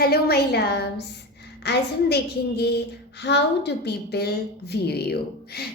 Hello my loves. आज हम देखेंगे how do people view you.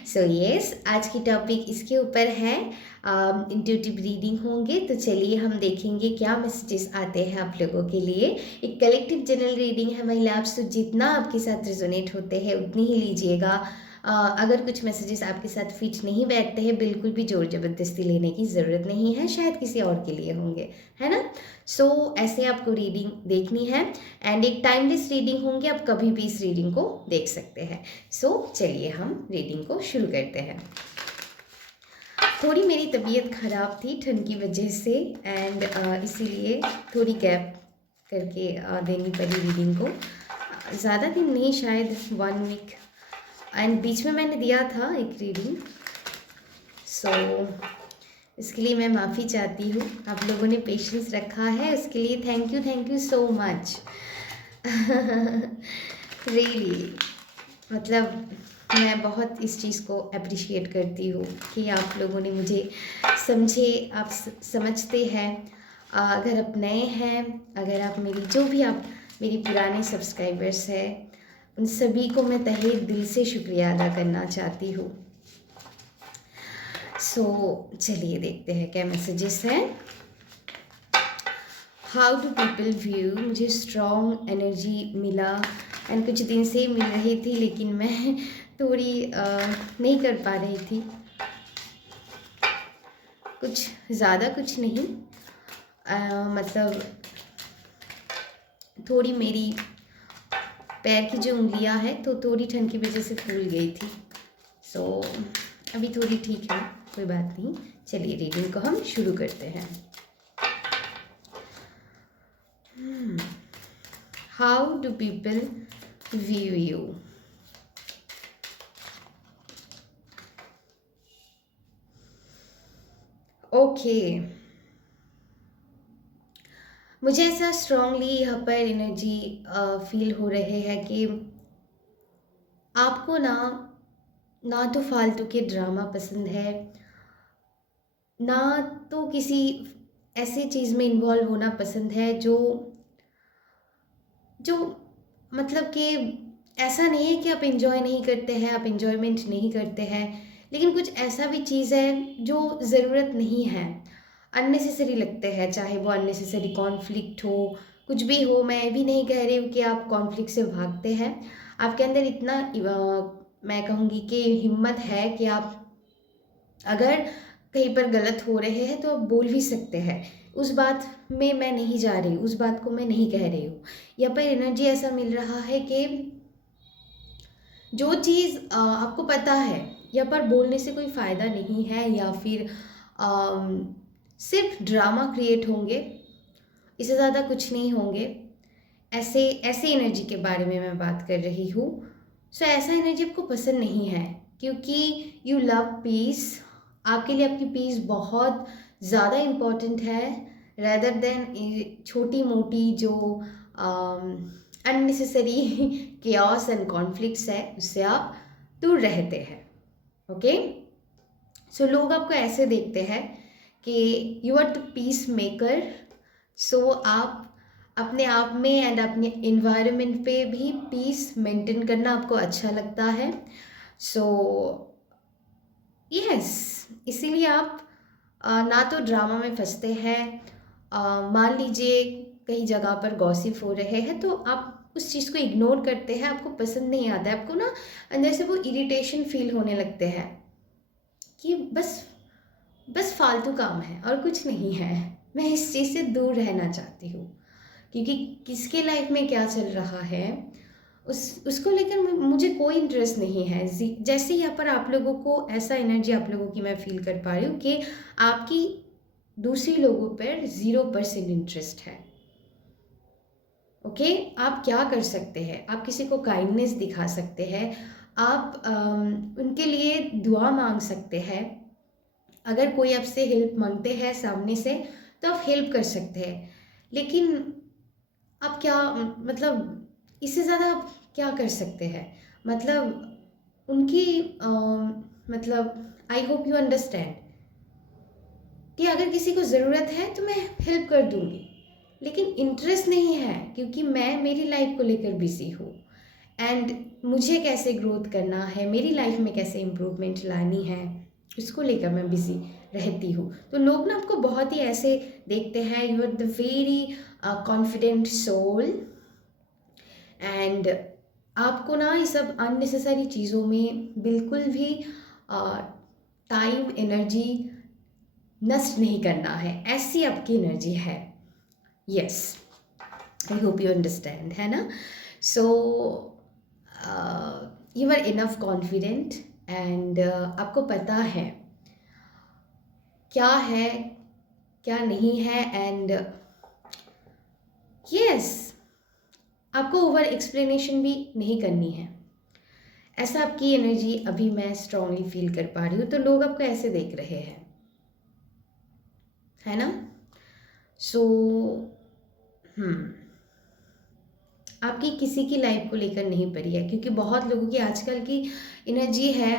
So yes, आज की टॉपिक इसके ऊपर है। इंट्यूटिव रीडिंग होंगे, तो चलिए हम देखेंगे क्या मैसेजेस आते हैं आप लोगों के लिए। एक कलेक्टिव जनरल रीडिंग है माय लव्स, तो जितना आपके साथ रेजोनेट होते हैं उतनी ही लीजिएगा। अगर कुछ मैसेजेस आपके साथ फिट नहीं बैठते हैं, बिल्कुल भी जोर ज़बरदस्ती लेने की ज़रूरत नहीं है, शायद किसी और के लिए होंगे, है ना। सो ऐसे आपको रीडिंग देखनी है एंड एक टाइमलेस रीडिंग होंगे, आप कभी भी इस रीडिंग को देख सकते हैं। सो चलिए हम रीडिंग को शुरू करते हैं। थोड़ी मेरी तबीयत ख़राब थी ठंड की वजह से एंड इसीलिए थोड़ी गैप करके देनी पड़ी रीडिंग को। ज़्यादा दिन नहीं, शायद 1 वीक, एंड बीच में मैंने दिया था एक रीडिंग। सो इसके लिए मैं माफ़ी चाहती हूँ। आप लोगों ने पेशेंस रखा है, उसके लिए thank you so much. Really, मतलब मैं बहुत इस चीज़ को अप्रिशिएट करती हूँ कि आप लोगों ने मुझे समझे, आप समझते हैं। अगर आप नए हैं, अगर आप मेरी पुराने सब्सक्राइबर्स हैं, उन सभी को मैं तहे दिल से शुक्रिया अदा करना चाहती हूँ। सो चलिए देखते हैं क्या मैसेजेस हैं। हाउ डू पीपल व्यू, मुझे स्ट्रॉन्ग एनर्जी मिला एंड कुछ दिन से मिल रही थी, लेकिन मैं थोड़ी नहीं कर पा रही थी। कुछ ज़्यादा कुछ नहीं, मतलब थोड़ी मेरी पैर की जो उंगलियां हैं तो थोड़ी ठंड की वजह से फूल गई थी। सो अभी थोड़ी ठीक है, कोई बात नहीं। चलिए रीडिंग को हम शुरू करते हैं। How do people view you. Okay, मुझे ऐसा स्ट्रांगली यहाँ पर एनर्जी फील हो रहे हैं कि आपको ना ना तो फालतू के ड्रामा पसंद है, ना तो किसी ऐसी चीज़ में इन्वॉल्व होना पसंद है जो जो मतलब कि ऐसा नहीं है कि आप इंजॉय नहीं करते हैं, आप इंजॉयमेंट नहीं करते हैं, लेकिन कुछ ऐसा भी चीज़ है जो ज़रूरत नहीं है, अननेसेसरी लगते हैं। चाहे वो अननेसेसरी कॉन्फ्लिक्ट हो, कुछ भी हो। मैं ये भी नहीं कह रही हूँ कि आप कॉन्फ्लिक्ट से भागते हैं। आपके अंदर इतना मैं कहूँगी कि हिम्मत है कि आप अगर कहीं पर गलत हो रहे हैं तो आप बोल भी सकते हैं। उस बात में मैं नहीं जा रही, उस बात को मैं नहीं कह रही हूँ। यहाँ पर एनर्जी ऐसा मिल रहा है कि जो चीज़ आपको पता है यहाँ पर बोलने से कोई फ़ायदा नहीं है, या फिर सिर्फ ड्रामा क्रिएट होंगे, इससे ज़्यादा कुछ नहीं होंगे। ऐसे ऐसे एनर्जी के बारे में मैं बात कर रही हूँ। सो ऐसा एनर्जी आपको पसंद नहीं है, क्योंकि यू लव पीस। आपके लिए आपकी पीस बहुत ज़्यादा इम्पॉर्टेंट है, रेदर देन छोटी मोटी जो अननेसेसरी केओस एंड कॉन्फ्लिक्ट्स है, उससे आप दूर रहते हैं। ओके, सो लोग आपको ऐसे देखते हैं कि you are the peacemaker. सो आप अपने आप में एंड अपने इन्वायरमेंट पे भी पीस मेंटेन करना आपको अच्छा लगता है। सो यस, इसीलिए आप ना तो ड्रामा में फंसते हैं। मान लीजिए कहीं जगह पर गॉसिप हो रहे हैं तो आप उस चीज़ को इग्नोर करते हैं, आपको पसंद नहीं आता है, आपको ना अंदर से वो इरिटेशन फील होने लगते हैं कि बस बस फालतू काम है और कुछ नहीं है। मैं इस चीज़ से दूर रहना चाहती हूँ, क्योंकि किसके लाइफ में क्या चल रहा है उसको लेकर मुझे कोई इंटरेस्ट नहीं है। जैसे यहाँ पर आप लोगों को ऐसा एनर्जी आप लोगों की मैं फील कर पा रही हूँ कि आपकी दूसरे लोगों पर 0% इंटरेस्ट है। ओके, आप क्या कर सकते हैं, आप किसी को काइंडनेस दिखा सकते हैं, आप उनके लिए दुआ मांग सकते हैं। अगर कोई आपसे हेल्प मांगते हैं सामने से तो आप हेल्प कर सकते हैं, लेकिन आप क्या मतलब इससे ज़्यादा आप क्या कर सकते हैं। मतलब उनकी मतलब आई होप यू अंडरस्टैंड कि अगर किसी को ज़रूरत है तो मैं हेल्प कर दूँगी, लेकिन इंटरेस्ट नहीं है, क्योंकि मैं मेरी लाइफ को लेकर बिजी हूँ एंड मुझे कैसे ग्रोथ करना है, मेरी लाइफ में कैसे इम्प्रूवमेंट लानी है, उसको लेकर मैं बिजी रहती हूँ। तो लोग ना आपको बहुत ही ऐसे देखते हैं, you are the very confident soul, and आपको ना ये सब अननेसेसरी चीज़ों में बिल्कुल भी टाइम एनर्जी नष्ट नहीं करना है, ऐसी आपकी एनर्जी है। Yes, I hope you understand, है ना। So you are enough confident and आपको पता है क्या है क्या नहीं है, एंड यस, आपको ओवर एक्सप्लेनेशन भी नहीं करनी है। ऐसा आपकी एनर्जी अभी मैं स्ट्रांगली फील कर पा रही हूँ। तो लोग आपको ऐसे देख रहे हैं, है ना। सो आपकी किसी की लाइफ को लेकर नहीं पड़ी है, क्योंकि बहुत लोगों की आजकल की एनर्जी है,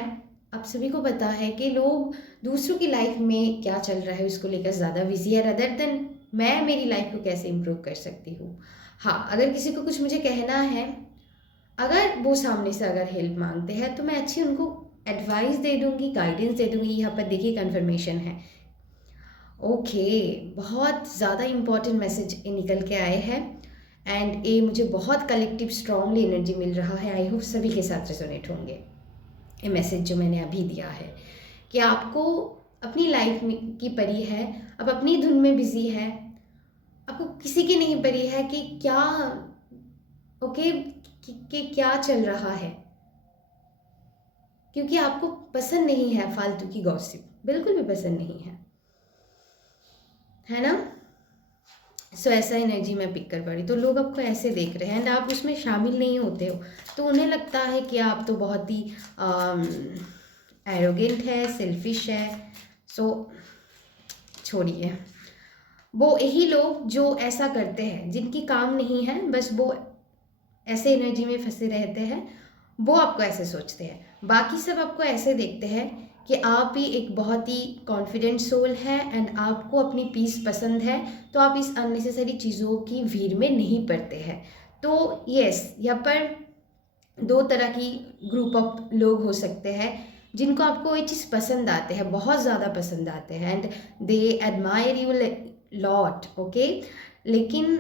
आप सभी को पता है कि लोग दूसरों की लाइफ में क्या चल रहा है उसको लेकर ज़्यादा बिजी है, रदर देन मैं मेरी लाइफ को कैसे इम्प्रूव कर सकती हूँ। हाँ, अगर किसी को कुछ मुझे कहना है, अगर वो सामने से अगर हेल्प मांगते हैं तो मैं अच्छी उनको एडवाइस दे दूँगी, गाइडेंस दे दूँगी। यहाँ पर देखिए कन्फर्मेशन है। ओके, बहुत ज़्यादा इम्पॉर्टेंट मैसेज ये निकल के आए हैं एंड ये मुझे बहुत कलेक्टिव स्ट्रांगली एनर्जी मिल रहा है। आई होप सभी के साथ रेजोनेट होंगे ये मैसेज जो मैंने अभी दिया है, कि आपको अपनी लाइफ में की परी है, अब अपनी धुन में बिजी है, आपको किसी की नहीं परी है कि क्या ओके कि क्या चल रहा है, क्योंकि आपको पसंद नहीं है फालतू की गॉसिप, बिल्कुल भी पसंद नहीं है ना। सो ऐसा एनर्जी मैं पिक कर पा रही। तो लोग आपको ऐसे देख रहे हैं एंड आप उसमें शामिल नहीं होते हो, तो उन्हें लगता है कि आप तो बहुत ही एरोगेंट है, सेल्फिश है। सो छोड़िए, वो यही लोग जो ऐसा करते हैं, जिनकी काम नहीं है, बस वो ऐसे एनर्जी में फंसे रहते हैं, वो आपको ऐसे सोचते हैं। बाकी सब आपको ऐसे देखते हैं कि आप ही एक बहुत ही कॉन्फिडेंट सोल है एंड आपको अपनी पीस पसंद है, तो आप इस अननेसेसरी चीज़ों की भीड़ में नहीं पड़ते हैं। तो यस, यहाँ पर दो तरह की ग्रुप ऑफ लोग हो सकते हैं, जिनको आपको ये चीज़ पसंद आते हैं, बहुत ज़्यादा पसंद आते हैं and they admire you lot, okay. लेकिन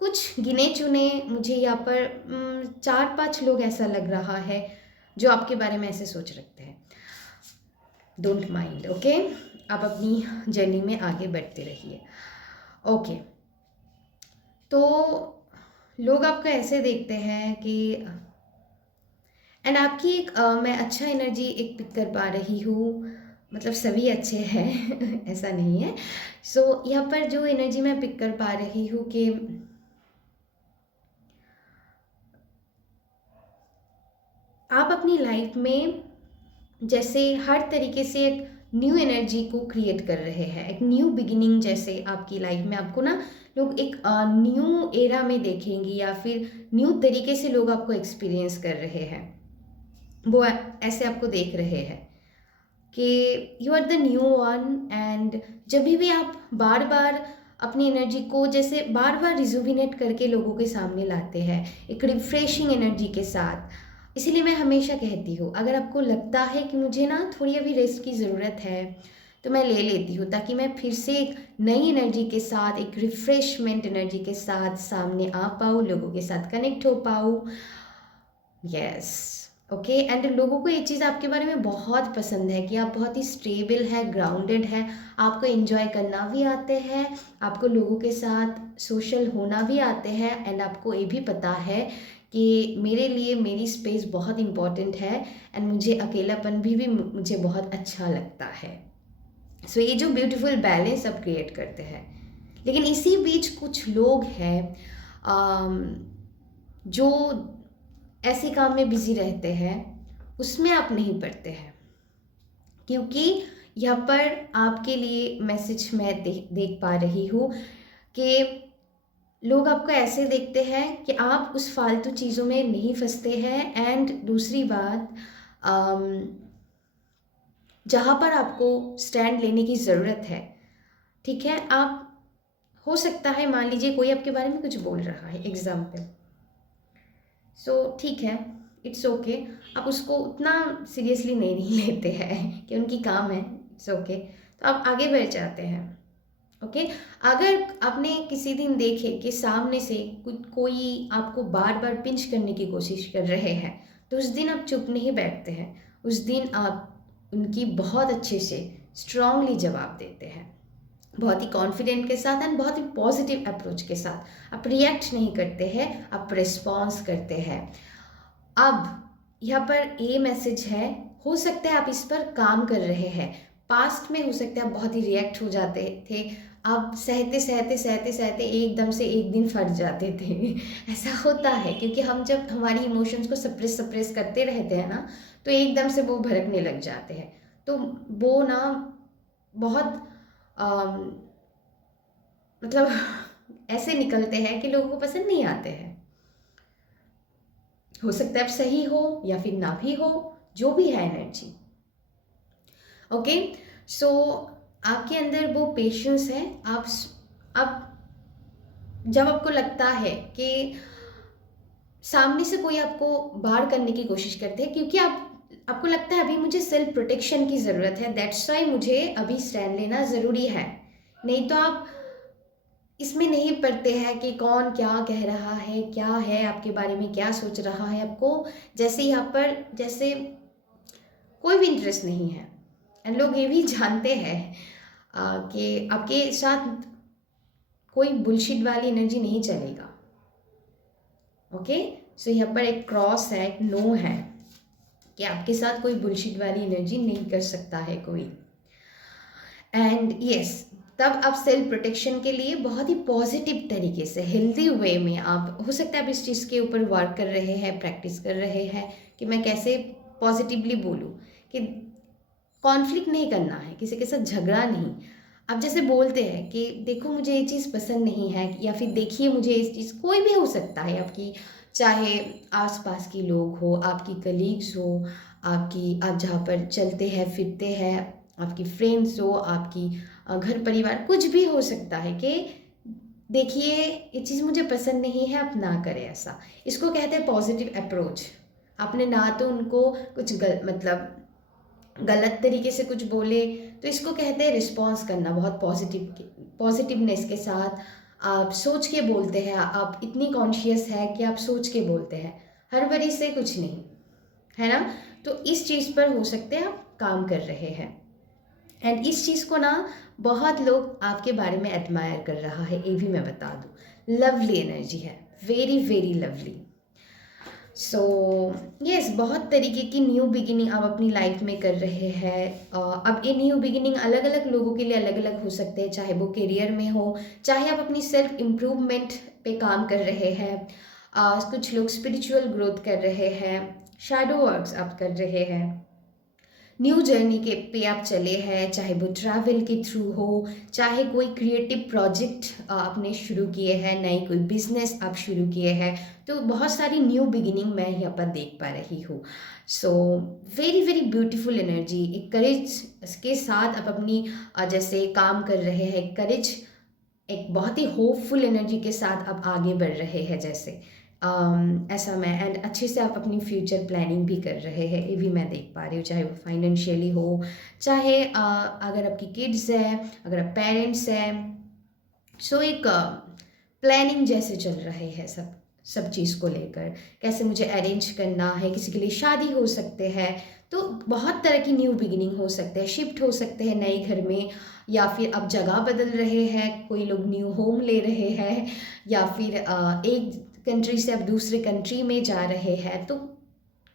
कुछ गिने चुने मुझे यहाँ पर 4-5 लोग ऐसा लग रहा है जो आपके बारे में ऐसे सोच रखते हैं। डोंट माइंड, ओके, आप अपनी जर्नी में आगे बढ़ते रहिए। ओके, तो लोग आपको ऐसे देखते हैं कि एंड आपकी एक मैं अच्छा एनर्जी एक पिक कर पा रही हूँ, मतलब सभी अच्छे हैं ऐसा नहीं है। सो यहाँ पर जो एनर्जी मैं पिक कर पा रही हूँ कि आप अपनी लाइफ में जैसे हर तरीके से एक न्यू एनर्जी को क्रिएट कर रहे हैं, एक न्यू बिगिनिंग, जैसे आपकी लाइफ में आपको ना लोग एक न्यू एरा में देखेंगे या फिर न्यू तरीके से लोग आपको एक्सपीरियंस कर रहे हैं, वो ऐसे आपको देख रहे हैं कि you are the new one. And जब भी आप बार बार अपनी एनर्जी को जैसे बार बार रिजुविनेट करके लोगों के सामने लाते हैं एक रिफ्रेशिंग एनर्जी के साथ, इसीलिए मैं हमेशा कहती हूँ, अगर आपको लगता है कि मुझे ना थोड़ी अभी रेस्ट की ज़रूरत है, तो मैं ले लेती हूँ, ताकि मैं फिर से एक नई एनर्जी के साथ, एक रिफ्रेशमेंट एनर्जी के साथ सामने आ पाऊँ, लोगों के साथ कनेक्ट हो पाऊँ। Yes, okay. एंड लोगों को ये चीज़ आपके बारे में बहुत पसंद है कि आप बहुत ही स्टेबल है, ग्राउंडेड है, आपको एंजॉय करना भी आते हैं, आपको लोगों के साथ सोशल होना भी आते हैं, एंड आपको ये भी पता है कि मेरे लिए मेरी स्पेस बहुत इम्पॉर्टेंट है एंड मुझे अकेलापन भी मुझे बहुत अच्छा लगता है। सो ये जो ब्यूटीफुल बैलेंस आप क्रिएट करते हैं। लेकिन इसी बीच कुछ लोग हैं जो ऐसे काम में बिजी रहते हैं, उसमें आप नहीं पढ़ते हैं, क्योंकि यहाँ पर आपके लिए मैसेज मैं देख पा रही हूँ कि लोग आपको ऐसे देखते हैं कि आप उस फालतू चीज़ों में नहीं फंसते हैं। एंड दूसरी बात, जहाँ पर आपको स्टैंड लेने की ज़रूरत है, ठीक है, आप हो सकता है मान लीजिए कोई आपके बारे में कुछ बोल रहा है, एग्जाम्पल, सो ठीक है, इट्स ओके, आप उसको उतना सीरियसली नहीं लेते हैं कि उनकी काम है, इट्स ओके, तो आप आगे बढ़ जाते हैं। ओके, अगर आपने किसी दिन देखे कि सामने से कोई आपको बार बार पिंच करने की कोशिश कर रहे हैं, तो उस दिन आप चुप नहीं बैठते हैं, उस दिन आप उनकी बहुत अच्छे से स्ट्रांगली जवाब देते हैं, बहुत ही कॉन्फिडेंट के साथ एंड बहुत ही पॉजिटिव अप्रोच के साथ। आप रिएक्ट नहीं करते हैं, आप रिस्पॉन्स करते हैं। अब यहाँ पर ये मैसेज है, हो सकता है आप इस पर काम कर रहे हैं, पास्ट में हो सकता है आप बहुत ही रिएक्ट हो जाते थे, आप सहते सहते सहते सहते एकदम से एक दिन फट जाते थे ऐसा होता है, क्योंकि हम जब हमारी इमोशंस को सप्रेस सप्रेस करते रहते हैं ना, तो एकदम से वो भड़कने लग जाते हैं। तो वो ना बहुत अम, मतलब ऐसे निकलते हैं कि लोगों को पसंद नहीं आते हैं। हो सकता है अब सही हो या फिर ना भी हो, जो भी है एनर्जी। ओके, सो आपके अंदर वो पेशेंस है। आप जब आपको लगता है कि सामने से कोई आपको बाहर करने की कोशिश करते हैं, क्योंकि आपको लगता है अभी मुझे सेल्फ प्रोटेक्शन की ज़रूरत है, दैट्स वाई मुझे अभी स्टैंड लेना ज़रूरी है, नहीं तो आप इसमें नहीं पढ़ते हैं कि कौन क्या कह रहा है, क्या है आपके बारे में, क्या सोच रहा है। आपको जैसे यहाँ पर जैसे कोई भी इंटरेस्ट नहीं है, एंड लोग ये भी जानते हैं कि आपके साथ कोई बुलशिट वाली एनर्जी नहीं चलेगा। ओके, सो यहाँ पर एक क्रॉस है, एक नो है कि आपके साथ कोई बुलशिट वाली एनर्जी नहीं कर सकता है कोई। एंड यस, तब आप सेल्फ प्रोटेक्शन के लिए बहुत ही पॉजिटिव तरीके से हेल्दी वे में, आप हो सकता है आप इस चीज़ के ऊपर वर्क कर रहे हैं, प्रैक्टिस कर रहे हैं कि मैं कैसे पॉजिटिवली बोलूँ, कि कॉन्फ्लिक्ट नहीं करना है, किसी के साथ झगड़ा नहीं। आप जैसे बोलते हैं कि देखो मुझे ये चीज़ पसंद नहीं है, या फिर देखिए मुझे इस चीज़, कोई भी हो सकता है आपकी, चाहे आसपास के लोग हो, आपकी कलीग्स हो, आपकी, आप जहाँ पर चलते हैं फिरते हैं, आपकी फ्रेंड्स हो, आपकी घर परिवार, कुछ भी हो सकता है कि देखिए ये चीज़ मुझे पसंद नहीं है, आप ना करें ऐसा। इसको कहते हैं पॉजिटिव अप्रोच। आपने ना तो उनको कुछ मतलब गलत तरीके से कुछ बोले, तो इसको कहते हैं रिस्पॉन्स करना, बहुत पॉजिटिवनेस के साथ आप सोच के बोलते हैं, आप इतनी कॉन्शियस है कि आप सोच के बोलते हैं, हर बारी से कुछ नहीं, है ना। तो इस चीज़ पर हो सकते हैं आप काम कर रहे हैं, एंड इस चीज़ को ना बहुत लोग आपके बारे में एडमायर कर रहा है, ये भी मैं बता दूँ। लवली एनर्जी है, very very lovely. So yes, बहुत तरीके की न्यू बिगिनिंग आप अपनी लाइफ में कर रहे हैं। अब ये न्यू बिगिनिंग अलग अलग लोगों के लिए अलग अलग हो सकते हैं, चाहे वो करियर में हो, चाहे आप अपनी सेल्फ इम्प्रूवमेंट पे काम कर रहे हैं, कुछ लोग स्पिरिचुअल ग्रोथ कर रहे हैं, शैडो वर्क्स आप कर रहे हैं, न्यू जर्नी के पे आप चले हैं, चाहे वो ट्रैवल के थ्रू हो, चाहे कोई क्रिएटिव प्रोजेक्ट आपने शुरू किए हैं, नई कोई बिजनेस आप शुरू किए हैं, तो बहुत सारी न्यू बिगिनिंग मैं यहाँ पर देख पा रही हूँ। So very very beautiful energy, एक करेज के साथ आप अपनी जैसे काम कर रहे हैं, करेज, एक बहुत ही होपफुल एनर्जी के साथ आप आगे बढ़ रहे हैं जैसे, ऐसा मैं, एंड अच्छे से आप अपनी फ्यूचर प्लानिंग भी कर रहे हैं, ये भी मैं देख पा रही हूँ, चाहे वो फाइनेंशियली हो, चाहे अगर आपकी किड्स हैं, अगर आप पेरेंट्स हैं। सो एक प्लानिंग जैसे चल रहे हैं सब सब चीज़ को लेकर, कैसे मुझे अरेंज करना है, किसी के लिए शादी हो सकते हैं, तो बहुत तरह की न्यू बिगिनिंग हो सकते हैं, शिफ्ट हो सकते हैं नए घर में, या फिर अब जगह बदल रहे हैं, कोई लोग न्यू होम ले रहे हैं, या फिर एक कंट्री से अब दूसरे कंट्री में जा रहे हैं, तो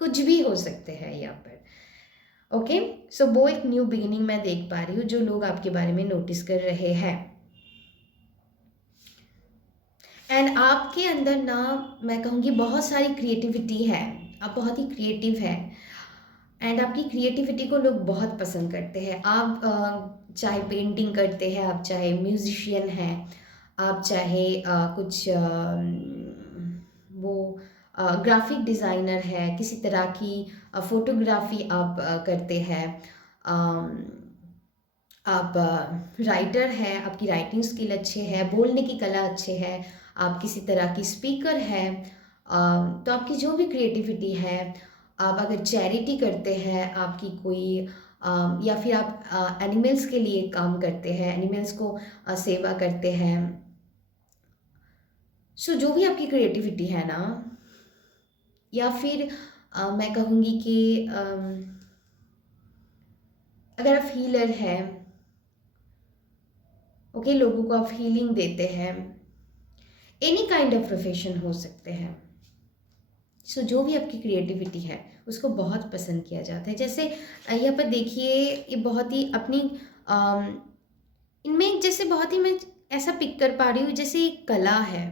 कुछ भी हो सकते हैं यहाँ पर। ओके, सो वो एक न्यू बिगिनिंग मैं देख पा रही हूँ, जो लोग आपके बारे में नोटिस कर रहे हैं। एंड आपके अंदर ना, मैं कहूँगी बहुत सारी क्रिएटिविटी है, आप बहुत ही क्रिएटिव है, एंड आपकी क्रिएटिविटी को लोग बहुत पसंद करते हैं। आप चाहे पेंटिंग करते हैं, आप चाहे म्यूजिशियन हैं, आप चाहे कुछ वो ग्राफिक डिज़ाइनर है, किसी तरह की फ़ोटोग्राफी आप करते हैं, आप राइटर है, आपकी राइटिंग स्किल अच्छे है, बोलने की कला अच्छे है, आप किसी तरह की स्पीकर है, तो आपकी जो भी क्रिएटिविटी है, आप अगर चैरिटी करते हैं, आपकी कोई या फिर आप एनिमल्स के लिए काम करते हैं, एनिमल्स को सेवा करते हैं, सो जो भी आपकी क्रिएटिविटी है ना, या फिर मैं कहूँगी कि अगर आप हीलर हैं, ओके, लोगों को आप हीलिंग देते हैं, एनी काइंड ऑफ प्रोफेशन हो सकते हैं। सो जो भी आपकी क्रिएटिविटी है उसको बहुत पसंद किया जाता है। जैसे यहाँ पर देखिए, ये बहुत ही अपनी अम, इनमें जैसे बहुत ही मैं ऐसा पिक कर पा रही हूँ, जैसे एक कला है,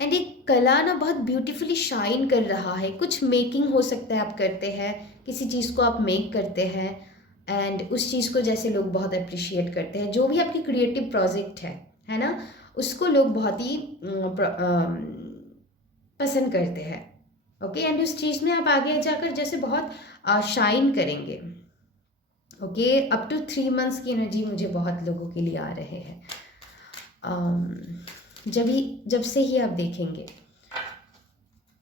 एंड एक कला ना बहुत ब्यूटीफुली शाइन कर रहा है। कुछ मेकिंग हो सकता है आप करते हैं, किसी चीज़ को आप मेक करते हैं, एंड उस चीज़ को जैसे लोग बहुत अप्रिशिएट करते हैं। जो भी आपकी क्रिएटिव प्रोजेक्ट है ना, उसको लोग बहुत ही पसंद करते हैं। ओके, एंड उस चीज़ में आप आगे जाकर जैसे बहुत शाइन करेंगे। ओके, अप टू 3 मंथ्स की एनर्जी मुझे बहुत लोगों के लिए आ रहे हैं। जब से ही आप देखेंगे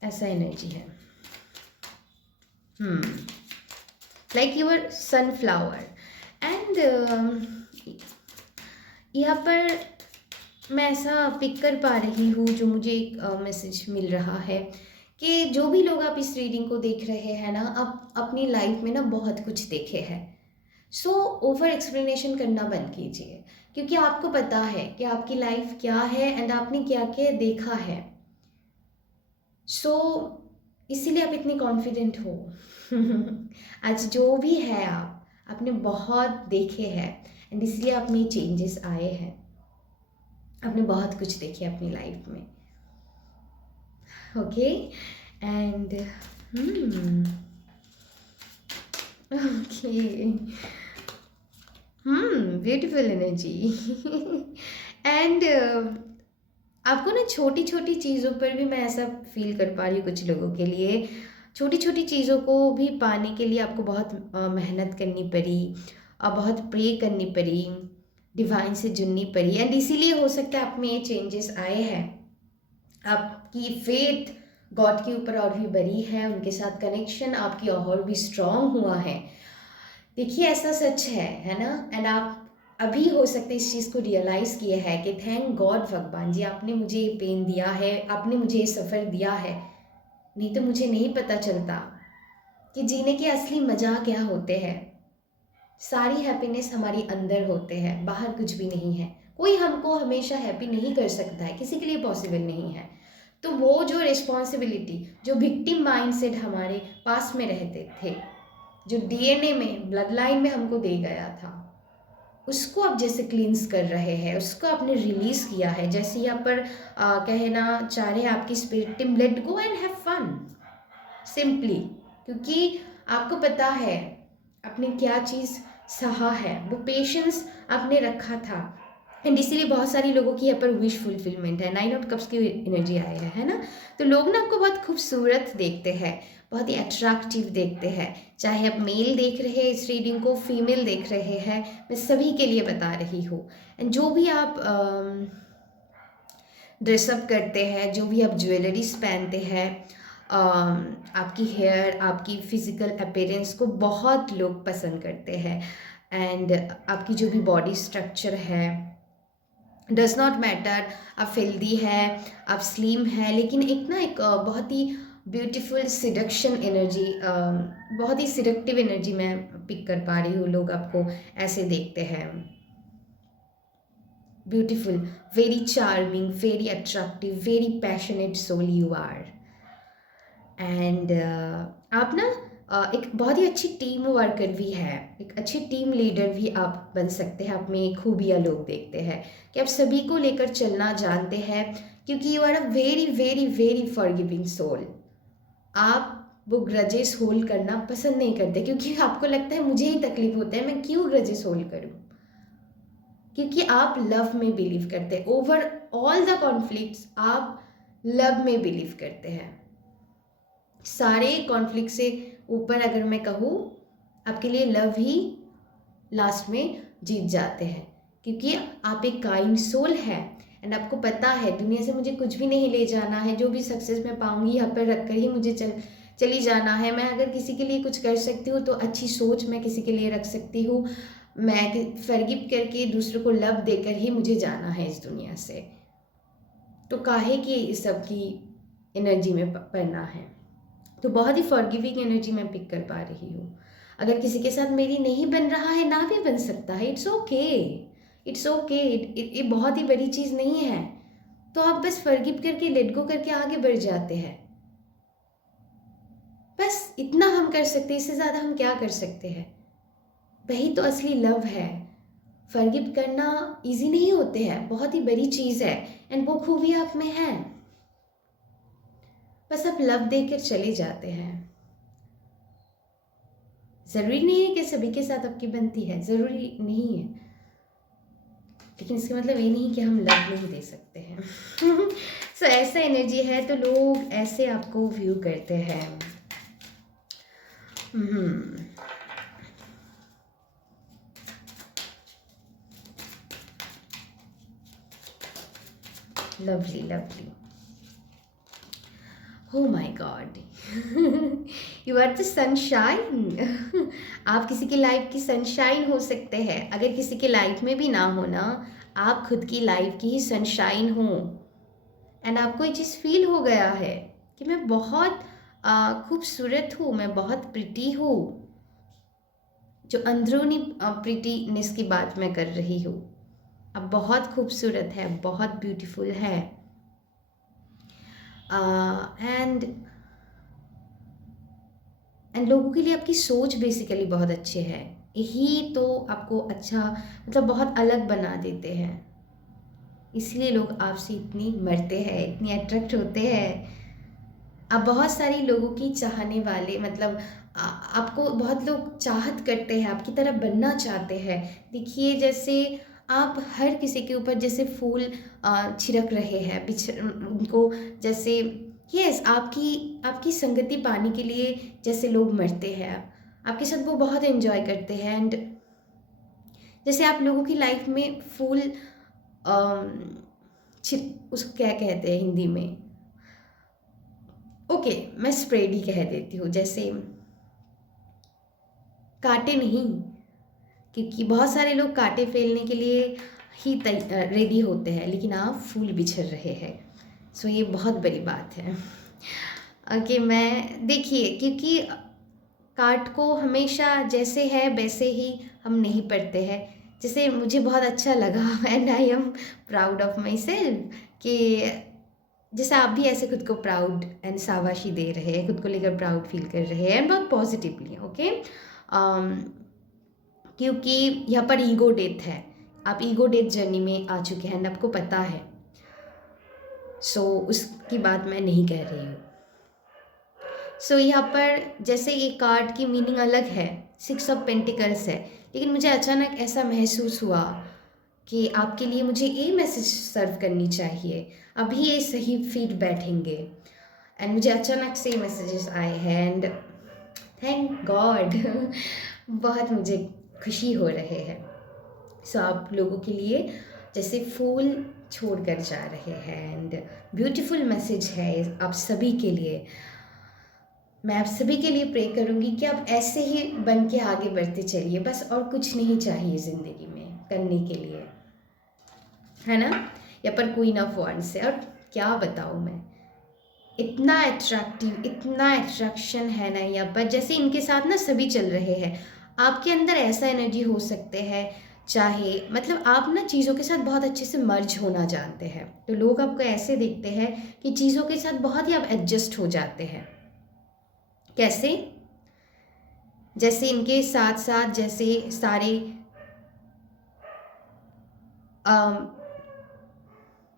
ऐसा एनर्जी है, लाइक यूर सनफ्लावर। एंड यहाँ पर मैं ऐसा पिक कर पा रही हूँ, जो मुझे एक मैसेज मिल रहा है कि जो भी लोग आप इस रीडिंग को देख रहे हैं ना, आप अपनी लाइफ में ना बहुत कुछ देखे हैं। सो ओवर एक्सप्लेनेशन करना बंद कीजिए, क्योंकि आपको पता है कि आपकी लाइफ क्या है एंड आपने क्या क्या देखा है। सो इसीलिए आप इतने कॉन्फिडेंट हो। आज जो भी है आपने बहुत देखे हैं, एंड इसलिए आप में चेंजेस आए हैं। आपने बहुत कुछ देखे अपनी लाइफ में। Okay, and okay, beautiful energy. And आपको ना छोटी छोटी चीज़ों पर भी मैं ऐसा फील कर पा रही हूँ, कुछ लोगों के लिए छोटी छोटी चीज़ों को भी पाने के लिए आपको बहुत मेहनत करनी पड़ी, बहुत प्रे करनी पड़ी, डिवाइन से जुड़नी पड़ी, एंड इसीलिए हो सकता है आप में ये चेंजेस आए हैं। आपकी फेथ गॉड के ऊपर और भी बड़ी है, उनके साथ कनेक्शन आपकी और भी स्ट्रांग हुआ है। देखिए, ऐसा सच है ना, एंड आप अभी हो सकते इस चीज़ को रियलाइज़ किया है कि थैंक गॉड भगवान जी, आपने मुझे ये पेन दिया है, आपने मुझे ये सफ़र दिया है, नहीं तो मुझे नहीं पता चलता कि जीने के असली मज़ा क्या होते हैं। सारी हैप्पीनेस हमारी अंदर होते हैं, बाहर कुछ भी नहीं है। कोई हमको हमेशा हैप्पी नहीं कर सकता है, किसी के लिए पॉसिबल नहीं है। तो वो जो रिस्पॉन्सिबिलिटी, जो विक्टिम माइंडसेट हमारे पास में रहते थे, जो डीएनए में, ब्लड लाइन में हमको दे गया था, उसको आप जैसे क्लींस कर रहे हैं, उसको आपने रिलीज़ किया है। जैसे यहाँ पर कहना चाह रहे हैं आपकी spirit team, let go and have fun, simply, क्योंकि आपको पता है आपने क्या चीज़ सहा है, वो पेशेंस आपने रखा था, एंड इसीलिए बहुत सारी लोगों की यहाँ पर विश फुलफिलमेंट है। 9 ऑफ कप्स की एनर्जी आए है ना, तो लोग ना आपको बहुत खूबसूरत देखते हैं, बहुत ही अट्रैक्टिव देखते हैं। चाहे आप मेल देख रहे हैं इस रीडिंग को, फीमेल देख रहे हैं, मैं सभी के लिए बता रही हूँ। एंड जो भी आप ड्रेसअप करते हैं, जो भी आप ज्वेलरीज पहनते हैं, आपकी हेयर, आपकी फिज़िकल अपीयरेंस को बहुत लोग पसंद करते हैं, एंड आपकी जो भी बॉडी स्ट्रक्चर है, डज नॉट मैटर, आप हेल्दी है, आप स्लिम है, लेकिन एक बहुत ही ब्यूटीफुल सिडक्शन एनर्जी, बहुत ही सिडक्टिव एनर्जी मैं पिक कर पा रही हूँ। लोग आपको ऐसे देखते हैं, beautiful, very charming, very attractive, very passionate soul you are. And आप ना एक बहुत ही अच्छी टीम वर्कर भी है, एक अच्छी टीम लीडर भी आप बन सकते हैं। आप में खूबियाँ लोग देखते हैं कि आप सभी को लेकर चलना जानते हैं, क्योंकि you are a very very very forgiving soul. आप वो ग्रजेस होल्ड करना पसंद नहीं करते, क्योंकि आपको लगता है मुझे ही तकलीफ होता है, मैं क्यों ग्रजेस होल्ड करूँ, क्योंकि आप लव में बिलीव करते हैं। ओवर ऑल द कॉन्फ्लिक्ट्स आप लव में बिलीव करते हैं। सारे कॉन्फ्लिक्ट से ऊपर अगर मैं कहूँ, आपके लिए लव ही लास्ट में जीत जाते हैं, क्योंकि आप एक काइंड सोल है एंड आपको पता है दुनिया से मुझे कुछ भी नहीं ले जाना है, जो भी सक्सेस मैं पाऊंगी यहाँ पर रख कर ही मुझे चली जाना है। मैं अगर किसी के लिए कुछ कर सकती हूँ तो अच्छी सोच मैं किसी के लिए रख सकती हूँ, मैं फॉरगिव करके दूसरों को लव देकर ही मुझे जाना है इस दुनिया से। तो काहे कि इस सब की एनर्जी में पड़ना है। तो बहुत ही फॉरगिविंग एनर्जी मैं पिक कर पा रही हूँ। अगर किसी के साथ मेरी नहीं बन रहा है, ना भी बन सकता है, इट्स ओके, इट्स ओके। ये बहुत ही बड़ी चीज़ नहीं है। तो आप बस फॉरगिव करके लेट गो करके आगे बढ़ जाते हैं। बस इतना हम कर सकते हैं, इससे ज़्यादा हम क्या कर सकते हैं। वही तो असली लव है। फॉरगिव करना इजी नहीं होते हैं, बहुत ही बड़ी चीज़ है एंड वो खूबी आप में है। बस आप लव देकर चले जाते हैं। ज़रूरी नहीं है कि सभी के साथ आपकी बनती है, ज़रूरी नहीं है, लेकिन इसका मतलब ये नहीं कि हम लव नहीं दे सकते हैं। सो ऐसा एनर्जी है तो लोग ऐसे आपको व्यू करते हैं। Lovely lovely. Oh my God, you are the sunshine। आप किसी की लाइफ की सनशाइन हो सकते हैं। अगर किसी की लाइफ में भी ना हो ना, आप खुद की लाइफ की ही सनशाइन हो। एंड आपको ये चीज़ फील हो गया है कि मैं बहुत खूबसूरत हूँ, मैं बहुत प्रिटी हूँ। जो अंदरूनी प्रिटीनेस की बात मैं कर रही हूँ, आप बहुत खूबसूरत है, बहुत ब्यूटीफुल है। एंड लोगों के लिए आपकी सोच बेसिकली बहुत अच्छी है। यही तो आपको अच्छा मतलब बहुत अलग बना देते हैं। इसलिए लोग आपसे इतनी मरते हैं, इतनी अट्रैक्ट होते हैं। आप बहुत सारे लोगों की चाहने वाले, मतलब आपको बहुत लोग चाहत करते हैं, आपकी तरह बनना चाहते हैं। देखिए जैसे आप हर किसी के ऊपर जैसे फूल छिड़क रहे हैं, उनको जैसे यस आपकी संगति पाने के लिए जैसे लोग मरते हैं, आपके साथ वो बहुत एंजॉय करते हैं। एंड जैसे आप लोगों की लाइफ में फूल उसको क्या कहते हैं हिंदी में, ओके मैं स्प्रेड ही कह देती हूँ, जैसे कांटे नहीं, क्योंकि बहुत सारे लोग कांटे फैलने के लिए ही रेडी होते हैं, लेकिन आप फूल बिछड़ रहे हैं। सो ये बहुत बड़ी बात है। ओके मैं देखिए, क्योंकि काट को हमेशा जैसे है वैसे ही हम नहीं पढ़ते हैं। जैसे मुझे बहुत अच्छा लगा and I am proud of my self कि जैसे आप भी ऐसे खुद को प्राउड एंड शाबाशी दे रहे हैं, खुद को लेकर प्राउड फील कर रहे हैं एंड बहुत पॉजिटिवली। ओके क्योंकि यहाँ पर ईगो डेथ है, आप ईगो डेथ जर्नी में आ चुके हैं एंड आपको पता है। सो उसकी बात मैं नहीं कह रही हूँ। सो यहाँ पर जैसे ये कार्ड की मीनिंग अलग है, 6 ऑफ पेंटिकल्स है, लेकिन मुझे अचानक ऐसा महसूस हुआ कि आपके लिए मुझे ये मैसेज सर्व करनी चाहिए, अभी ये सही फीट बैठेंगे। एंड मुझे अचानक से मैसेजेस आए हैं एंड थैंक गॉड। बहुत मुझे खुशी हो रहे हैं। सो आप लोगों के लिए जैसे फूल छोड़ कर जा रहे हैं एंड ब्यूटीफुल मैसेज है आप सभी के लिए। मैं आप सभी के लिए प्रे करूँगी कि आप ऐसे ही बन के आगे बढ़ते चलिए, बस और कुछ नहीं चाहिए ज़िंदगी में करने के लिए, है ना। यहाँ पर क्वीन ऑफ वॉन्ड्स है और क्या बताऊँ मैं, इतना अट्रैक्टिव, इतना अट्रैक्शन है ना यहाँ पर। जैसे इनके साथ ना सभी चल रहे हैं, आपके अंदर ऐसा एनर्जी हो सकते हैं, चाहे मतलब आप ना चीज़ों के साथ बहुत अच्छे से मर्ज होना जानते हैं, तो लोग आपको ऐसे देखते हैं कि चीज़ों के साथ बहुत ही आप एडजस्ट हो जाते हैं। कैसे, जैसे इनके साथ साथ जैसे सारे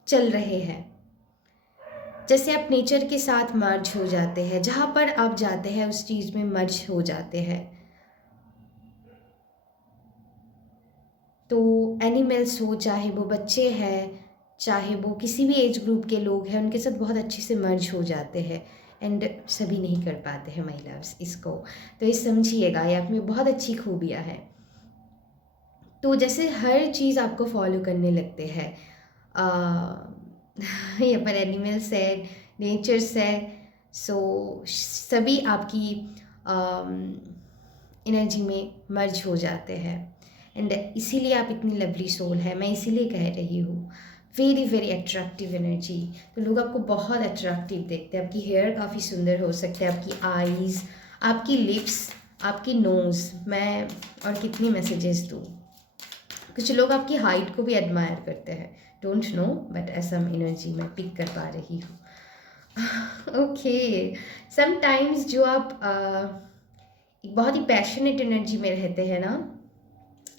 चल रहे हैं, जैसे आप नेचर के साथ मर्ज हो जाते हैं, जहाँ पर आप जाते हैं उस चीज़ में मर्ज हो जाते हैं। तो एनिमल्स हो, चाहे वो बच्चे हैं, चाहे वो किसी भी एज ग्रुप के लोग हैं, उनके साथ बहुत अच्छे से मर्ज हो जाते हैं एंड सभी नहीं कर पाते हैं महिला इसको। तो ये समझिएगा, ये आप में बहुत अच्छी खूबियाँ हैं। तो जैसे हर चीज़ आपको फॉलो करने लगते हैं। यहाँ पर एनिमल्स है, नेचर्स है, सो सभी आपकी एनर्जी में मर्ज हो जाते हैं। एंड इसीलिए आप इतनी लवली सोल है, मैं इसीलिए कह रही हूँ। Very very attractive energy. तो लोग आपको बहुत अट्रैक्टिव देखते हैं। आपकी हेयर काफ़ी सुंदर हो सकता है, आपकी आईज़, आपकी लिप्स, आपकी नोज़, मैं और कितनी मैसेजेस दूँ। कुछ लोग आपकी हाइट को भी एडमायर करते हैं, डोंट नो, बट ऐसा एनर्जी मैं पिक कर पा रही हूँ। ओके, समटाइम्स जो आप एक बहुत ही पैशनेट एनर्जी में रहते हैं ना,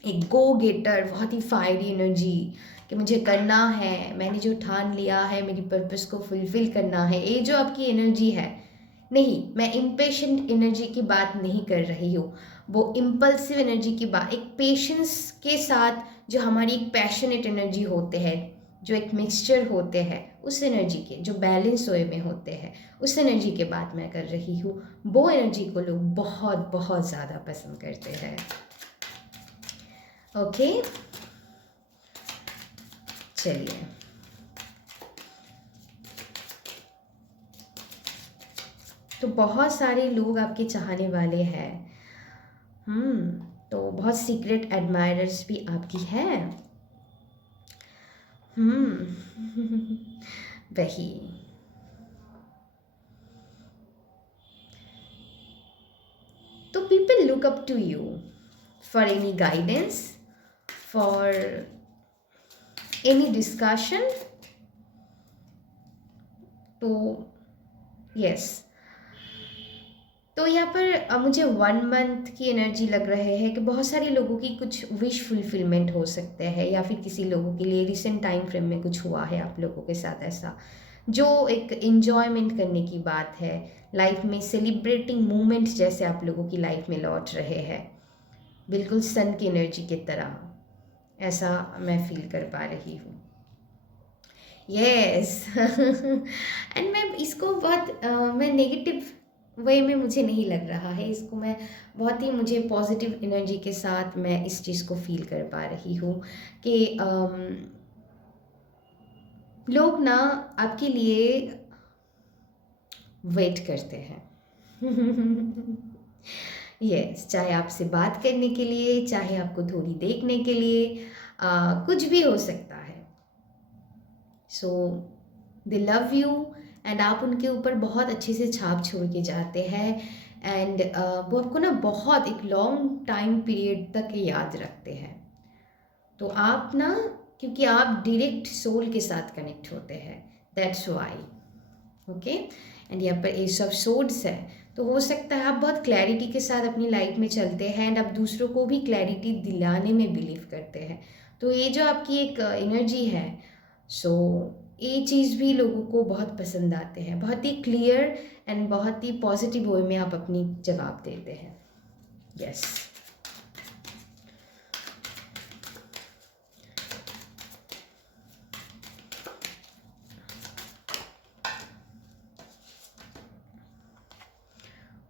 एक गो गेटर, बहुत ही फायरी एनर्जी कि मुझे करना है, मैंने जो ठान लिया है, मेरी पर्पस को फुलफिल करना है, ये जो आपकी एनर्जी है। नहीं, मैं इम्पेशेंट एनर्जी की बात नहीं कर रही हूँ, वो इम्पल्सिव एनर्जी की बात, एक पेशेंस के साथ जो हमारी एक पैशनेट एनर्जी होते हैं, जो एक मिक्सचर होते हैं उस एनर्जी के, जो बैलेंस वे में होते हैं, उस एनर्जी के बात मैं कर रही हूँ। वो एनर्जी को लोग बहुत बहुत ज़्यादा पसंद करते हैं। ओके, चलिए, तो बहुत सारे लोग आपके चाहने वाले हैं। तो बहुत सीक्रेट एडमायरर्स भी आपकी हैं। वही। तो people look up to you for any guidance, for any discussion. तो यस, तो यहाँ पर मुझे 1 मंथ की एनर्जी लग रहे हैं कि बहुत सारे लोगों की कुछ विश फुलफिलमेंट हो सकते हैं, या फिर किसी लोगों के लिए रिसेंट टाइम फ्रेम में कुछ हुआ है आप लोगों के साथ ऐसा, जो एक इन्जॉयमेंट करने की बात है लाइफ में, सेलिब्रेटिंग मोमेंट जैसे आप लोगों की लाइफ में लौट रहे हैं, बिल्कुल सन की एनर्जी की तरह, ऐसा मैं फील कर पा रही हूँ। यस। एंड मैं इसको बहुत मैं नेगेटिव वे में मुझे नहीं लग रहा है इसको, मैं बहुत ही, मुझे पॉजिटिव एनर्जी के साथ मैं इस चीज़ को फील कर पा रही हूँ कि लोग ना आपके लिए वेट करते हैं। यस, चाहे आपसे बात करने के लिए, चाहे आपको थोड़ी देखने के लिए, कुछ भी हो सकता है। सो दे लव यू, एंड आप उनके ऊपर बहुत अच्छे से छाप छोड़ के जाते हैं, एंड वो आपको ना बहुत एक लॉन्ग टाइम पीरियड तक याद रखते हैं। तो आप ना, क्योंकि आप डायरेक्ट सोल के साथ कनेक्ट होते हैं, दैट्स वाई। ओके, एंड यहाँ पर एस ऑफ सोर्ड्स है, तो हो सकता है आप बहुत क्लैरिटी के साथ अपनी लाइफ में चलते हैं, एंड आप दूसरों को भी क्लैरिटी दिलाने में बिलीव करते हैं। तो ये जो आपकी एक एनर्जी है, सो ये चीज़ भी लोगों को बहुत पसंद आते हैं, बहुत ही क्लियर एंड बहुत ही पॉजिटिव वे में आप अपनी जवाब देते हैं। यस।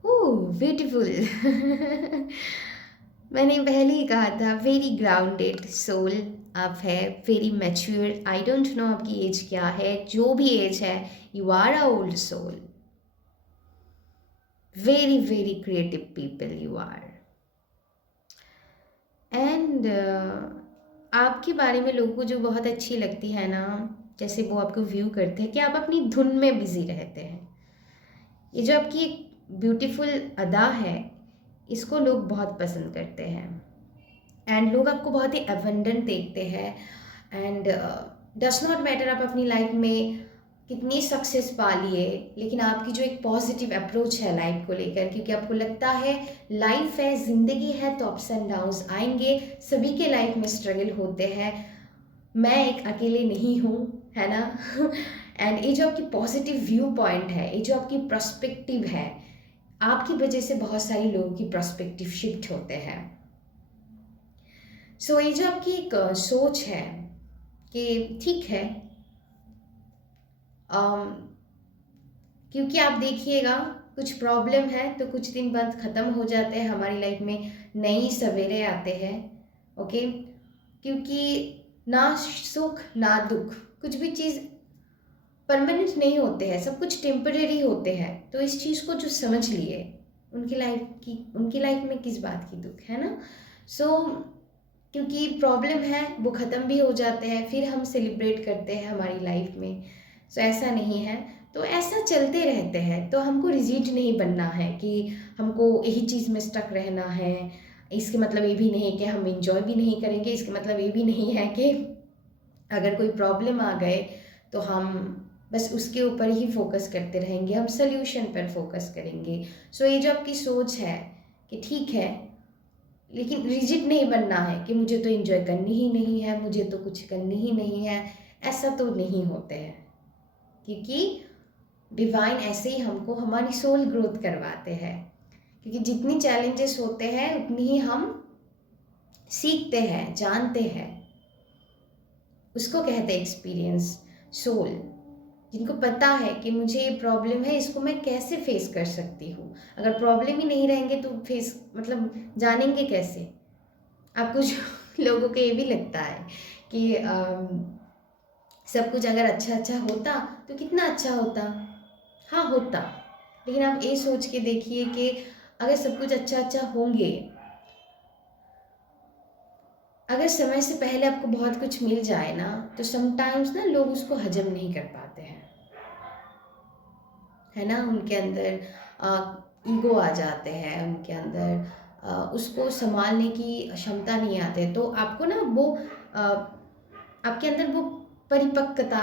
Oh beautiful. मैंने पहले ही कहा था, वेरी ग्राउंडेड सोल आप है, very mature. I don't know आपकी एज क्या है, जो भी एज है, you are a old soul, very very creative people you are. And आपके बारे में लोगों को जो बहुत अच्छी लगती है ना, जैसे वो आपको व्यू करते हैं कि आप अपनी धुन में बिजी रहते हैं, ये जो आपकी एक ब्यूटीफुल अदा है, इसको लोग बहुत पसंद करते हैं, एंड लोग आपको बहुत ही अबंडेंट देखते हैं, एंड डस नॉट मैटर आप अपनी लाइफ में कितनी सक्सेस पा लिए, लेकिन आपकी जो एक पॉजिटिव अप्रोच है लाइफ को लेकर, क्योंकि आपको लगता है लाइफ है, ज़िंदगी है, तो अप्स एंड डाउन्स आएंगे, सभी के लाइफ में स्ट्रगल होते हैं, मैं एक अकेले नहीं हूँ, है ना। एंड ये जो आपकी पॉजिटिव व्यू पॉइंट है, ये जो आपकी पर्सपेक्टिव है, आपकी वजह से बहुत सारे लोगों की पर्सपेक्टिव शिफ्ट होते हैं। सो ये जो आपकी एक सोच है कि ठीक है, क्योंकि आप देखिएगा कुछ प्रॉब्लम है तो कुछ दिन बाद ख़त्म हो जाते हैं, हमारी लाइफ में नई सवेरे आते हैं। ओके, क्योंकि ना सुख ना दुख, कुछ भी चीज़ परमानेंट नहीं होते हैं, सब कुछ टेम्परेरी होते हैं। तो इस चीज़ को जो समझ लिए उनकी लाइफ में किस बात की दुख है ना। सो क्योंकि प्रॉब्लम है वो ख़त्म भी हो जाते हैं, फिर हम सेलिब्रेट करते हैं हमारी लाइफ में। सो ऐसा नहीं है, तो ऐसा चलते रहते हैं। तो हमको रिजिड नहीं बनना है कि हमको यही चीज़ में स्टक रहना है। इसके मतलब ये भी नहीं कि हम इंजॉय भी नहीं करेंगे, इसके मतलब ये भी नहीं है कि अगर कोई प्रॉब्लम आ गए तो हम बस उसके ऊपर ही फोकस करते रहेंगे, हम सोल्यूशन पर फोकस करेंगे। सो ये जो आपकी सोच है कि ठीक है, लेकिन रिजिड नहीं बनना है कि मुझे तो एंजॉय करनी ही नहीं है, मुझे तो कुछ करनी ही नहीं है, ऐसा तो नहीं होते हैं। क्योंकि डिवाइन ऐसे ही हमको हमारी सोल ग्रोथ करवाते हैं। क्योंकि जितनी चैलेंजेस होते हैं उतनी ही हम सीखते हैं, जानते हैं। उसको कहते हैं एक्सपीरियंस, सोल। जिनको पता है कि मुझे ये प्रॉब्लम है, इसको मैं कैसे फेस कर सकती हूँ। अगर प्रॉब्लम ही नहीं रहेंगे तो फेस मतलब जानेंगे कैसे। आपको जो लोगों को ये भी लगता है कि सब कुछ अगर अच्छा अच्छा होता तो कितना अच्छा होता। हाँ होता, लेकिन आप ये सोच के देखिए कि अगर सब कुछ अच्छा अच्छा होंगे, अगर समय से पहले आपको बहुत कुछ मिल जाए ना, तो समटाइम्स ना लोग उसको हजम नहीं कर पाते हैं, है ना। उनके अंदर ईगो आ जाते हैं, उनके अंदर उसको संभालने की क्षमता नहीं आते। तो आपको ना वो आपके अंदर वो परिपक्वता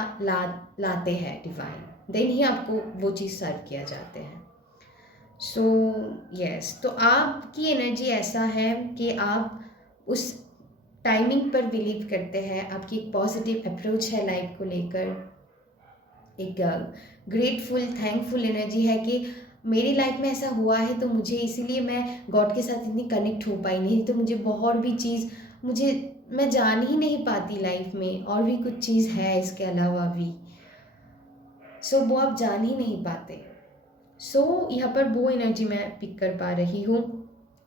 लाते हैं डिवाइन, देन ही आपको वो चीज़ सर्व किया जाते हैं। सो यस, तो आपकी एनर्जी ऐसा है कि आप उस टाइमिंग पर बिलीव करते हैं। आपकी एक पॉजिटिव अप्रोच है लाइफ को लेकर, एक ग्रेटफुल थैंकफुल एनर्जी है कि मेरी लाइफ में ऐसा हुआ है तो मुझे इसीलिए मैं गॉड के साथ इतनी कनेक्ट हो पाई, नहीं तो मुझे बहुत भी चीज़ मुझे मैं जान ही नहीं पाती लाइफ में, और भी कुछ चीज़ है इसके अलावा भी। सो वो आप जान ही नहीं पाते। सो यहाँ पर वो एनर्जी मैं पिक कर पा रही हूँ।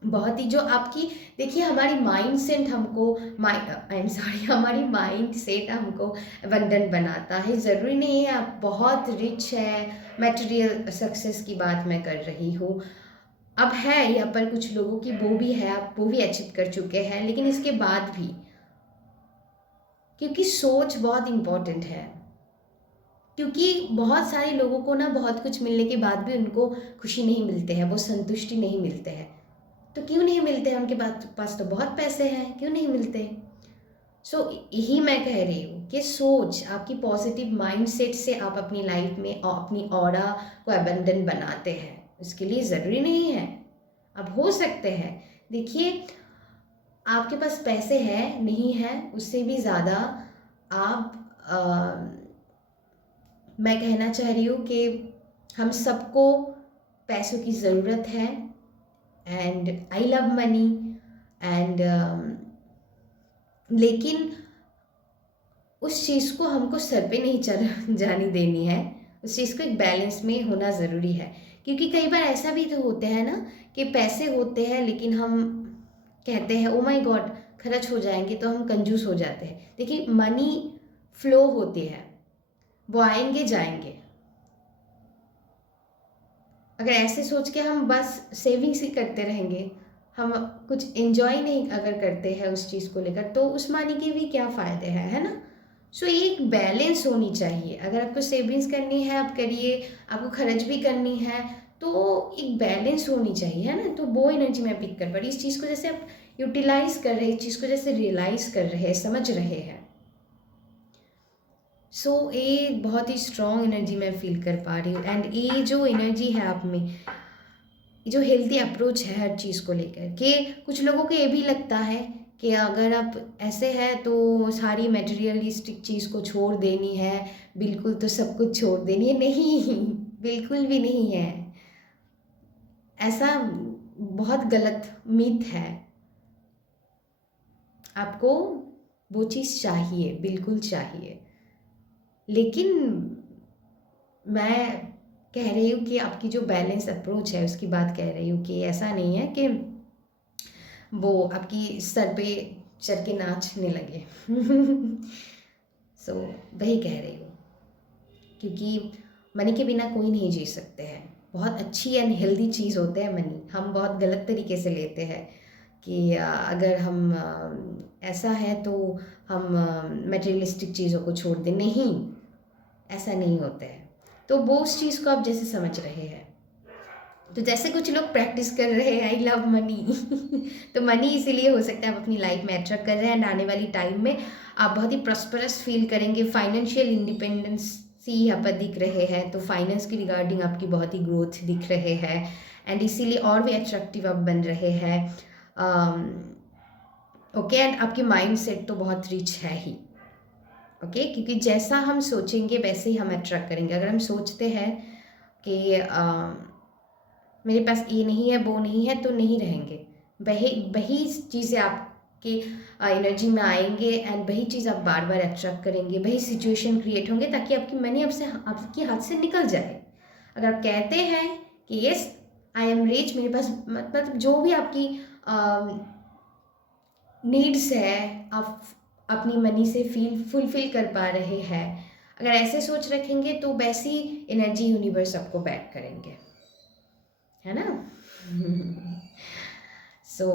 बहुत ही जो आपकी देखिए, हमारी माइंड सेट हमको आई एम सॉरी हमारी माइंड सेट हमको अबंडेंट बनाता है। ज़रूरी नहीं है आप बहुत रिच है, मटेरियल सक्सेस की बात मैं कर रही हूँ। अब है यहाँ पर कुछ लोगों की वो भी है, आप वो भी अचीव कर चुके हैं, लेकिन इसके बाद भी, क्योंकि सोच बहुत इम्पॉर्टेंट है। क्योंकि बहुत सारे लोगों को ना बहुत कुछ मिलने के बाद भी उनको खुशी नहीं मिलते हैं, वो संतुष्टि नहीं मिलते हैं। तो क्यों नहीं मिलते हैं? उनके पास तो बहुत पैसे हैं, क्यों नहीं मिलते? सो यही मैं कह रही हूँ कि सोच, आपकी पॉजिटिव माइंडसेट से आप अपनी लाइफ में अपनी ऑरा को अबंडन बनाते हैं। उसके लिए ज़रूरी नहीं है, अब हो सकते हैं। देखिए, आपके पास पैसे हैं नहीं है, उससे भी ज़्यादा आप मैं कहना चाह रही हूँ कि हम सबको पैसों की ज़रूरत है, and I love money, and लेकिन उस चीज़ को हमको सर पे नहीं चढ़ जाने देनी है। उस चीज़ को एक बैलेंस में होना ज़रूरी है। क्योंकि कई बार ऐसा भी तो होते हैं ना कि पैसे होते हैं लेकिन हम कहते हैं ओ माय गॉड खर्च हो जाएंगे, तो हम कंजूस हो जाते हैं। देखिए, मनी फ्लो होती है, वो आएंगे जाएंगे। अगर ऐसे सोच के हम बस सेविंग्स ही करते रहेंगे, हम कुछ एंजॉय नहीं अगर करते हैं उस चीज़ को लेकर, तो उस मनी के भी क्या फ़ायदे हैं, है ना। सो ये एक बैलेंस होनी चाहिए। अगर आपको सेविंग्स करनी है आप करिए, आपको खर्च भी करनी है, तो एक बैलेंस होनी चाहिए, है ना। तो वो एनर्जी मैं पिक कर पा रही, इस चीज़ को जैसे आप यूटिलाइज कर रहे हैं, इस चीज़ को जैसे रियलाइज़ कर रहे हैं, समझ रहे हैं। सो ये बहुत ही स्ट्रॉन्ग एनर्जी मैं फील कर पा रही हूँ। एंड ये जो एनर्जी है आप में, जो हेल्दी अप्रोच है हर चीज़ को लेकर, कि कुछ लोगों को ये भी लगता है कि अगर आप ऐसे हैं तो सारी मटेरियलिस्टिक चीज़ को छोड़ देनी है, बिल्कुल तो सब कुछ छोड़ देनी है। नहीं, बिल्कुल भी नहीं है ऐसा। बहुत गलत मिथ है। आपको वो चीज़ चाहिए, बिल्कुल चाहिए, लेकिन मैं कह रही हूँ कि आपकी जो बैलेंस अप्रोच है उसकी बात कह रही हूँ कि ऐसा नहीं है कि वो आपकी सर पे चढ़ के नाचने लगे। सो वही कह रही हूँ, क्योंकि मनी के बिना कोई नहीं जी सकते हैं। बहुत अच्छी एंड हेल्दी चीज़ होते हैं मनी, हम बहुत गलत तरीके से लेते हैं कि अगर हम ऐसा है तो हम मटेरियलिस्टिक चीज़ों को छोड़ दें। नहीं, ऐसा नहीं होता है। तो वो उस चीज़ को आप जैसे समझ रहे हैं, तो जैसे कुछ लोग प्रैक्टिस कर रहे हैं आई लव मनी तो मनी इसीलिए हो सकता है आप अपनी लाइफ में अट्रैक्ट कर रहे हैं, एंड आने वाली टाइम में आप बहुत ही प्रॉस्परस फील करेंगे। फाइनेंशियल इंडिपेंडेंसी यहाँ पर दिख रहे हैं, तो फाइनेंस की रिगार्डिंग आपकी बहुत ही ग्रोथ दिख रहे हैं, एंड इसीलिए और भी अट्रैक्टिव आप बन रहे हैं। ओके, एंड आपकी माइंड सेट तो बहुत रिच है ही। ओके, क्योंकि जैसा हम सोचेंगे वैसे ही हम अट्रैक्ट करेंगे। अगर हम सोचते हैं कि मेरे पास ये नहीं है वो नहीं है, तो नहीं रहेंगे। वही वही चीज़ें आपके एनर्जी में आएंगे, एंड वही चीज़ आप बार बार अट्रैक्ट करेंगे। वही सिचुएशन क्रिएट होंगे ताकि आपकी मनी आपके हाथ से निकल जाए। अगर आप कहते हैं कि यस आई एम रिच, मेरे पास मतलब जो भी आपकी नीड्स है आप अपनी मनी से फुलफिल कर पा रहे हैं, अगर ऐसे सोच रखेंगे तो वैसी एनर्जी यूनिवर्स आपको बैक करेंगे, है ना। सो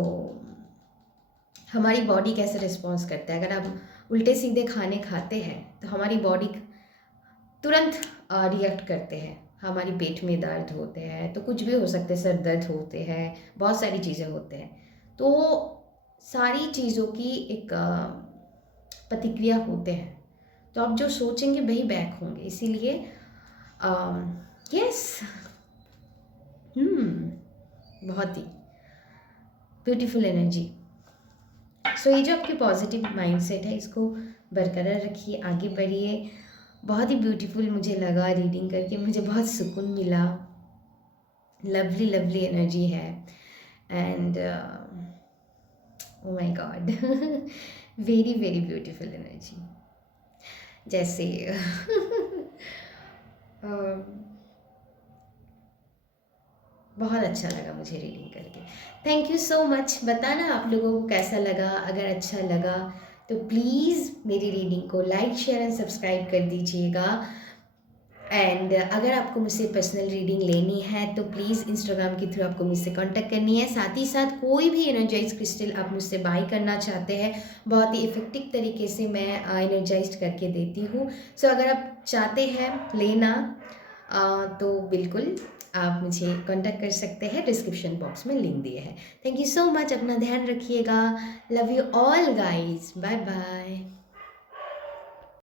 हमारी बॉडी कैसे रिस्पॉन्स करता है, अगर आप उल्टे सीधे खाने खाते हैं तो हमारी बॉडी तुरंत रिएक्ट करते हैं। हमारी पेट में दर्द होते हैं, तो कुछ भी हो सकते हैं, सर दर्द होते हैं, बहुत सारी चीज़ें होते हैं। तो सारी चीज़ों की एक प्रतिक्रिया होते हैं, तो आप जो सोचेंगे वही बैक होंगे। इसीलिए यस बहुत ही ब्यूटीफुल एनर्जी। सो ये जो आपकी पॉजिटिव माइंडसेट है, इसको बरकरार रखिए, आगे बढ़िए। बहुत ही ब्यूटीफुल मुझे लगा रीडिंग करके, मुझे बहुत सुकून मिला। लवली लवली एनर्जी है, and oh my God very very beautiful energy. जैसे बहुत अच्छा लगा मुझे रीडिंग करके। Thank you so much. बताना आप लोगों को कैसा लगा। अगर अच्छा लगा तो प्लीज़ मेरी रीडिंग को लाइक शेयर एंड सब्सक्राइब कर दीजिएगा। एंड अगर आपको मुझसे पर्सनल रीडिंग लेनी है तो प्लीज़ इंस्टाग्राम के थ्रू आपको मुझसे कांटेक्ट करनी है। साथ ही साथ कोई भी एनर्जाइज क्रिस्टल आप मुझसे बाय करना चाहते हैं, बहुत ही इफ़ेक्टिव तरीके से मैं एनर्जाइज करके देती हूँ। सो अगर आप चाहते हैं लेना तो बिल्कुल आप मुझे कांटेक्ट कर सकते हैं। डिस्क्रिप्शन बॉक्स में लिंक दिए हैं। Thank you so much. अपना ध्यान रखिएगा। Love you all guys. Bye bye.